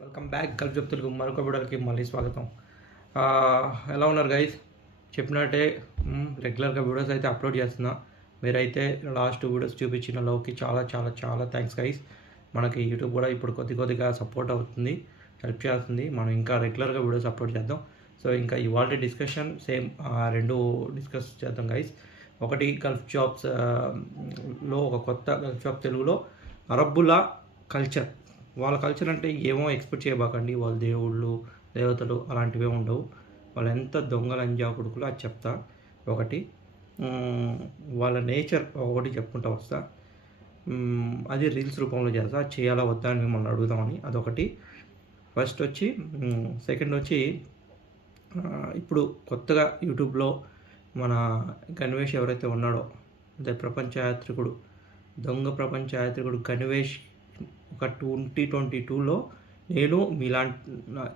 Welcome back Gulf చెప్తులకు మరొక వీడియోకి మళ్ళీ స్వాగతం. ఎలా ఉన్నారు గైస్ చెప్పినట్టే రెగ్యులర్గా వీడియోస్ అయితే అప్లోడ్ చేస్తున్నా. మీరైతే లాస్ట్ వీడియోస్ చూపించిన లోకి చాలా చాలా చాలా థ్యాంక్స్ గైస్ మనకి యూట్యూబ్ కూడా ఇప్పుడు కొద్ది కొద్దిగా సపోర్ట్ అవుతుంది హెల్ప్ చేస్తుంది. మనం ఇంకా రెగ్యులర్గా వీడియోస్ అప్లోడ్ చేద్దాం. సో ఇంకా ఇవాళ డిస్కషన్ సేమ్ రెండు డిస్కస్ చేద్దాం గైస్ ఒకటి గల్ఫ్ జాబ్స్లో ఒక కొత్త గల్ఫ్ జాబ్ తెలుగులో అరబ్బుల కల్చర్ వాళ్ళ కల్చర్ అంటే ఏమో ఎక్స్పెక్ట్ చేయబాకండి. వాళ్ళ దేవుళ్ళు దేవతలు అలాంటివే ఉండవు. వాళ్ళు ఎంత దొంగలు అంజా కొడుకులు అది చెప్తా. ఒకటి వాళ్ళ నేచర్ ఒకటి చెప్పుకుంటా వస్తా. అది రీల్స్ రూపంలో చేస్తా. చేయాలా వద్దా అని మిమ్మల్ని అడుగుదామని అదొకటి. ఫస్ట్ వచ్చి సెకండ్ వచ్చి ఇప్పుడు కొత్తగా యూట్యూబ్లో మన గణవేష్ ఎవరైతే ఉన్నాడో అదే ప్రపంచ యాత్రికుడు దొంగ ప్రపంచ యాత్రికుడు గణవేష్ ఒక ట్వంటీ ట్వంటీ టూలో నేను మీలాంటి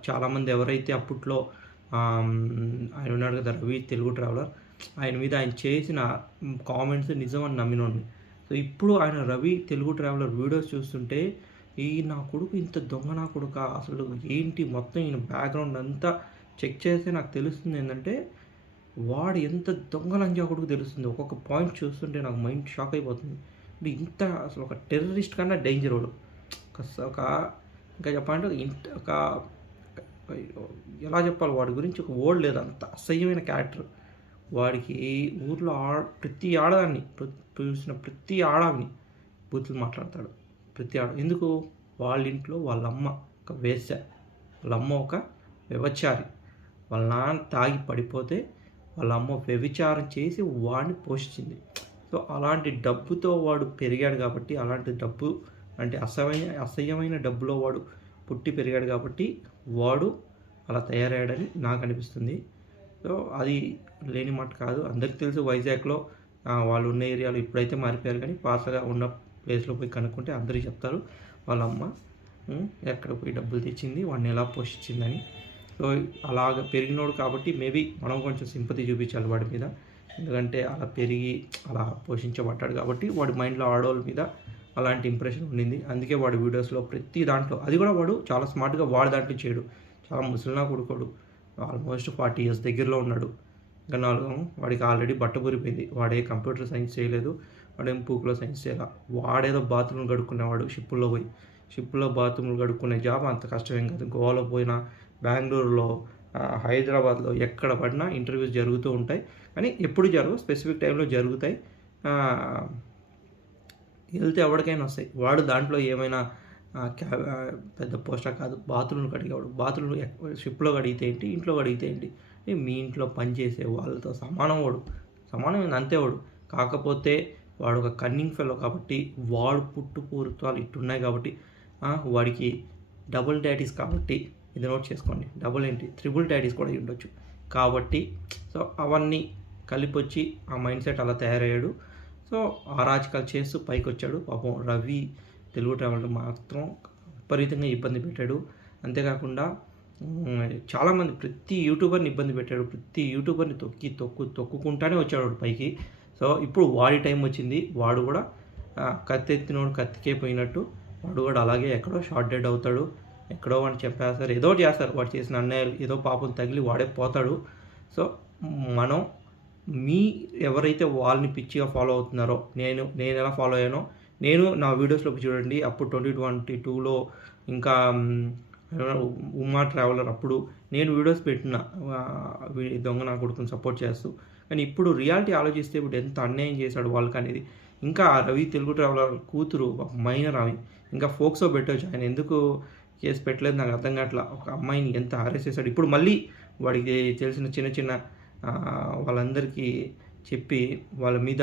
చాలామంది ఎవరైతే అప్పట్లో ఆయన ఉన్నాడు కదా రవి తెలుగు ట్రావెలర్ ఆయన మీద ఆయన చేసిన కామెంట్స్ నిజమని నమ్మినోడిని. సో ఇప్పుడు ఆయన రవి తెలుగు ట్రావెలర్ వీడియోస్ చూస్తుంటే ఈ నా కొడుకు ఇంత దొంగ నా కొడుక? అసలు ఏంటి మొత్తం ఈయన బ్యాక్గ్రౌండ్ అంతా చెక్ చేస్తే నాకు తెలుస్తుంది ఏంటంటే వాడు ఎంత దొంగలంజా కొడుకు తెలుస్తుంది. ఒక్కొక్క పాయింట్ చూస్తుంటే నాకు మైండ్ షాక్ అయిపోతుంది. ఇంత అసలు ఒక టెర్రరిస్ట్ కన్నా డేంజర్ వాడు. ఒక ఇంకా చెప్పాలంటే ఇంత ఒక ఎలా చెప్పాలి? వాడి గురించి ఒక ఓల్డ్ లేదు అంత. అసహ్యమైన క్యారెక్టర్ వాడికి ఊర్లో ఆడ ప్రతి ఆడదాన్ని చూసిన ప్రతి ఆడాన్ని బూతులు మాట్లాడతాడు. ప్రతి ఆడ ఎందుకు? వాళ్ళ ఇంట్లో వాళ్ళ అమ్మ ఒక వేశ్య. వాళ్ళ అమ్మ ఒక వ్యవచారి వాళ్ళ నాన్న తాగి పడిపోతే వాళ్ళ అమ్మ వ్యభిచారం చేసి వాడిని పోషించింది. సో అలాంటి డబ్బుతో వాడు పెరిగాడు కాబట్టి అలాంటి డబ్బు అంటే అసహ్యమైన అసహ్యమైన డబ్బులో వాడు పుట్టి పెరిగాడు కాబట్టి వాడు అలా తయారయ్యాడని నాకు అనిపిస్తుంది. సో అది లేని మాట కాదు. అందరికీ తెలుసు వైజాగ్లో వాళ్ళు ఉన్న ఏరియాలో ఇప్పుడైతే మారిపోయారు కానీ పాతగా ఉన్న ప్లేస్లో పోయి కనుక్కుంటే అందరికీ చెప్తారు వాళ్ళ అమ్మ ఎక్కడ పోయి డబ్బులు తెచ్చింది వాడిని ఎలా పోషించిందని. సో అలాగ పెరిగినోడు కాబట్టి మేబీ మనం కొంచెం సింపతి చూపించాలి వాడి మీద. ఎందుకంటే అలా పెరిగి అలా పోషించబడ్డాడు కాబట్టి వాడి మైండ్లో ఆడవాళ్ళ మీద అలాంటి ఇంప్రెషన్ ఉండింది. అందుకే వాడు వీడియోస్లో ప్రతి దాంట్లో అది కూడా వాడు చాలా స్మార్ట్గా వాడి దాంట్లో చేయడు. చాలా ముసలినా కొడుకోడు. ఆల్మోస్ట్ ఫార్టీ ఇయర్స్ దగ్గరలో ఉన్నాడు. ఇంకా నాలుగు వాడికి ఆల్రెడీ బట్ట పురిపోయింది వాడే కంప్యూటర్ సైన్స్ చేయలేదు. వాడేం పూకులో సైన్స్ చేయాల? వాడేదో బాత్రూమ్లు కడుక్కునేవాడు షిప్పుల్లో పోయి. షిప్పులో బాత్రూమ్లు కడుక్కునే జాబ్ అంత కష్టమేం కాదు. గోవాలో పోయినా బెంగళూరులో హైదరాబాద్లో ఎక్కడ పడినా ఇంటర్వ్యూస్ జరుగుతూ ఉంటాయి. కానీ ఎప్పుడు జరగవు. స్పెసిఫిక్ టైంలో జరుగుతాయి. వెళ్తే ఎవరికైనా వస్తాయి. వాడు దాంట్లో ఏమైనా క్యా పెద్ద పోస్టర్ కాదు బాత్రూమ్లు కడిగేవాడు. బాత్రూమ్ షిప్లో కడిగితే ఏంటి ఇంట్లో కడిగితే ఏంటి? మీ ఇంట్లో పని చేసే వాళ్ళతో సమానం వాడు. సమానం అంతే వాడు. కాకపోతే వాడు ఒక కన్నింగ్ ఫెలో కాబట్టి వాడు పుట్టు పూర్వత్వాలు ఇట్టున్నాయి కాబట్టి వాడికి డబుల్ డాడీస్ కాబట్టి ఇది నోట్ చేసుకోండి. డబుల్ ఏంటి? త్రిబుల్ డాడీస్ కూడా ఉండొచ్చు. కాబట్టి సో అవన్నీ కలిపొచ్చి ఆ మైండ్ సెట్ అలా తయారయ్యాడు. సో అరాచకాలు చేస్తూ పైకి వచ్చాడు పాపం రవి తెలుగు ట్రావెల్ మాత్రం విపరీతంగా ఇబ్బంది పెట్టాడు. అంతేకాకుండా చాలామంది ప్రతి యూట్యూబర్ని ఇబ్బంది పెట్టాడు. ప్రతి యూట్యూబర్ని తొక్కి తొక్కు తొక్కుకుంటానే వచ్చాడు వాడు పైకి. సో ఇప్పుడు వాడి టైం వచ్చింది. వాడు కూడా ఆ, కత్తి ఎత్తినోడు కత్తికే పోయినట్టు వాడు కూడా అలాగే ఎక్కడో షార్ట్ డెడ్ అవుతాడు. ఎక్కడో వాడిని చెప్పేస్తారు ఏదో చేస్తారు. వాడు చేసిన అన్నయ్యలు ఏదో పాపం తగిలి వాడే పోతాడు. సో మనం మీ ఎవరైతే వాళ్ళని పిచ్చిగా ఫాలో అవుతున్నారో నేను నేను ఎలా ఫాలో అయ్యానో నేను నా వీడియోస్లోకి చూడండి. అప్పుడు ట్వంటీ ట్వంటీ టూలో ఇంకా ఉమా ట్రావెలర్ అప్పుడు నేను వీడియోస్ పెట్టిన దొంగ నా కొడుకుని సపోర్ట్ చేస్తూ. కానీ ఇప్పుడు రియాలిటీ ఆలోచిస్తే ఇప్పుడు ఎంత అన్యాయం చేశాడు వాళ్ళకి అనేది. ఇంకా రవి తెలుగు ట్రావెలర్ కూతురు ఒక మైనర్ ఆమె. ఇంకా ఫోక్సో పెట్టవచ్చు ఆయన ఎందుకు కేసు పెట్టలేదు? నాకు అర్థం కావట్లా. ఒక అమ్మాయిని ఎంత అరెస్ట్ చేశాడు? ఇప్పుడు మళ్ళీ వాడికి తెలిసిన చిన్న చిన్న వాళ్ళందరికీ చెప్పి వాళ్ళ మీద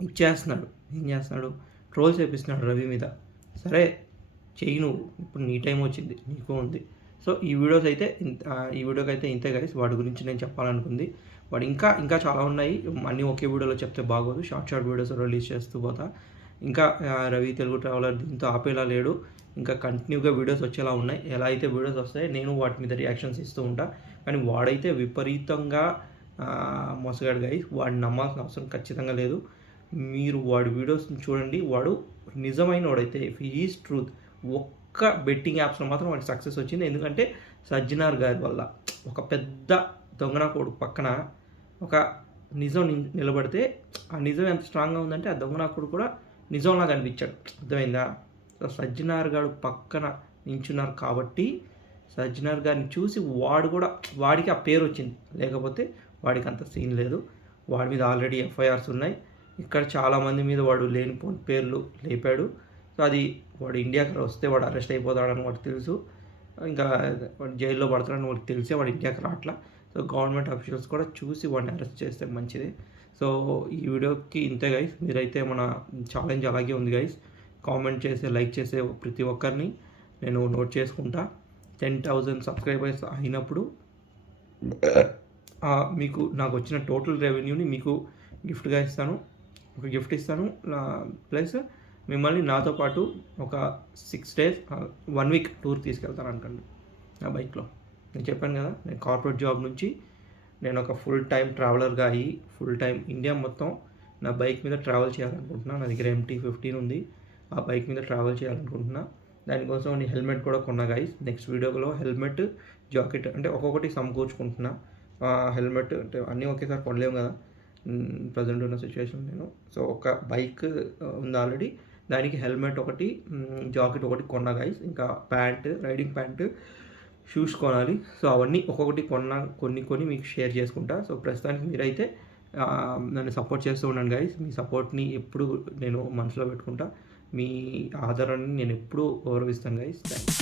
ఇచ్చేస్తున్నాడు. ఏం చేస్తున్నాడు? ట్రోల్ చేపిస్తున్నాడు రవి మీద. సరే చెయ్యి నువ్వు. ఇప్పుడు నీ టైం వచ్చింది నీకు ఉంది. సో ఈ వీడియోస్ అయితే ఇంత ఈ వీడియోకి అయితే ఇంతే గైస్ వాడి గురించి నేను చెప్పాలనుకుంది. వాడు ఇంకా ఇంకా చాలా ఉన్నాయి. అన్నీ ఒకే వీడియోలో చెప్తే బాగోదు. షార్ట్ షార్ట్ వీడియోస్ రిలీజ్ చేస్తూ పోతా. ఇంకా రవి తెలుగు ట్రావెలర్ దీంతో ఆపేలా లేడు. ఇంకా కంటిన్యూగా వీడియోస్ వచ్చేలా ఉన్నాయి. ఎలా అయితే వీడియోస్ వస్తాయి నేను వాటి మీద రియాక్షన్స్ ఇస్తూ ఉంటా. కానీ వాడైతే విపరీతంగా మోసగాడు గై వాడిని నమ్మాల్సిన అవసరం ఖచ్చితంగా లేదు. మీరు వాడి వీడియోస్ని చూడండి. వాడు నిజమైన వాడైతే ఇఫ్ ఈజ్ ట్రూత్ ఒక్క బెట్టింగ్ యాప్స్లో మాత్రం వాడికి సక్సెస్ వచ్చింది. ఎందుకంటే సజ్జనార్ గారి వల్ల. ఒక పెద్ద దొంగన కొడుకు పక్కన ఒక నిజం నిలబడితే ఆ నిజం ఎంత స్ట్రాంగ్గా ఉందంటే ఆ దొంగన కూడా నిజంలా కనిపించాడు అర్థమైందా? సజ్జనార్ గారు పక్కన నించున్నారు కాబట్టి సజ్జనార్ గారిని చూసి వాడు కూడా వాడికి ఆ పేరు వచ్చింది. లేకపోతే వాడికి అంత సీన్ లేదు. వాడి మీద ఆల్రెడీ ఎఫ్ఐఆర్స్ ఉన్నాయి. ఇక్కడ చాలామంది మీద వాడు లేనిపోని పేర్లు లేపాడు. సో అది వాడు ఇండియాకి వస్తే వాడు అరెస్ట్ అయిపోతాడని వాడు తెలుసు. ఇంకా వాడు జైల్లో పడతాడని వాడికి తెలిసే వాడు ఇండియాకి రావట్లా. సో గవర్నమెంట్ అఫీషియల్స్ కూడా చూసి వాడిని అరెస్ట్ చేస్తే మంచిదే. సో ఈ వీడియోకి ఇంతే గైస్ మీరైతే మన ఛాలెంజ్ అలాగే ఉంది గైస్ కామెంట్ చేసే లైక్ చేసే ప్రతి ఒక్కరిని నేను నోట్ చేసుకుంటా. టెన్ థౌజండ్ సబ్స్క్రైబర్స్ అయినప్పుడు మీకు నాకు వచ్చిన టోటల్ రెవెన్యూని మీకు గిఫ్ట్గా ఇస్తాను. ఒక గిఫ్ట్ ఇస్తాను. ప్లస్ మిమ్మల్ని నాతో పాటు ఒక six days one week tour తీసుకెళ్తాను అనుకోండి నా బైక్లో నేను చెప్పాను కదా నేను కార్పొరేట్ జాబ్ నుంచి నేను ఒక ఫుల్ టైం ట్రావెలర్గా అయ్యి ఫుల్ టైం ఇండియా మొత్తం నా బైక్ మీద ట్రావెల్ చేయాలనుకుంటున్నాను నా దగ్గర ఎంటీ ఫిఫ్టీన్ ఉంది. ఆ బైక్ మీద ట్రావెల్ చేయాలనుకుంటున్నా. దానికోసం నేను హెల్మెట్ కూడా కొన్నా గైస్ నెక్స్ట్ వీడియోలో హెల్మెట్ జాకెట్ అంటే ఒక్కొక్కటి సమకూర్చుకుంటున్నా హెల్మెట్ అంటే అన్నీ ఒకేసారి కొనలేము కదా. ప్రజెంట్ ఉన్న సిచ్యువేషన్ నేను. సో ఒక బైక్ ఉంది ఆల్రెడీ దానికి హెల్మెట్ ఒకటి జాకెట్ ఒకటి కొన్నా గైస్ ఇంకా ప్యాంట్ రైడింగ్ ప్యాంట్ షూస్ కొనాలి. సో అవన్నీ ఒక్కొక్కటి కొన్నా కొన్ని కొన్ని మీకు షేర్ చేసుకుంటా. సో ప్రస్తుతానికి మీరైతే నన్ను సపోర్ట్ చేస్తూ ఉండండి గైస్ మీ సపోర్ట్ని ఎప్పుడు నేను మనసులో పెట్టుకుంటా. మీ ఆధారాన్ని నేను ఎప్పుడూ గౌరవిస్తాను గైస్ థ్యాంక్ యూ.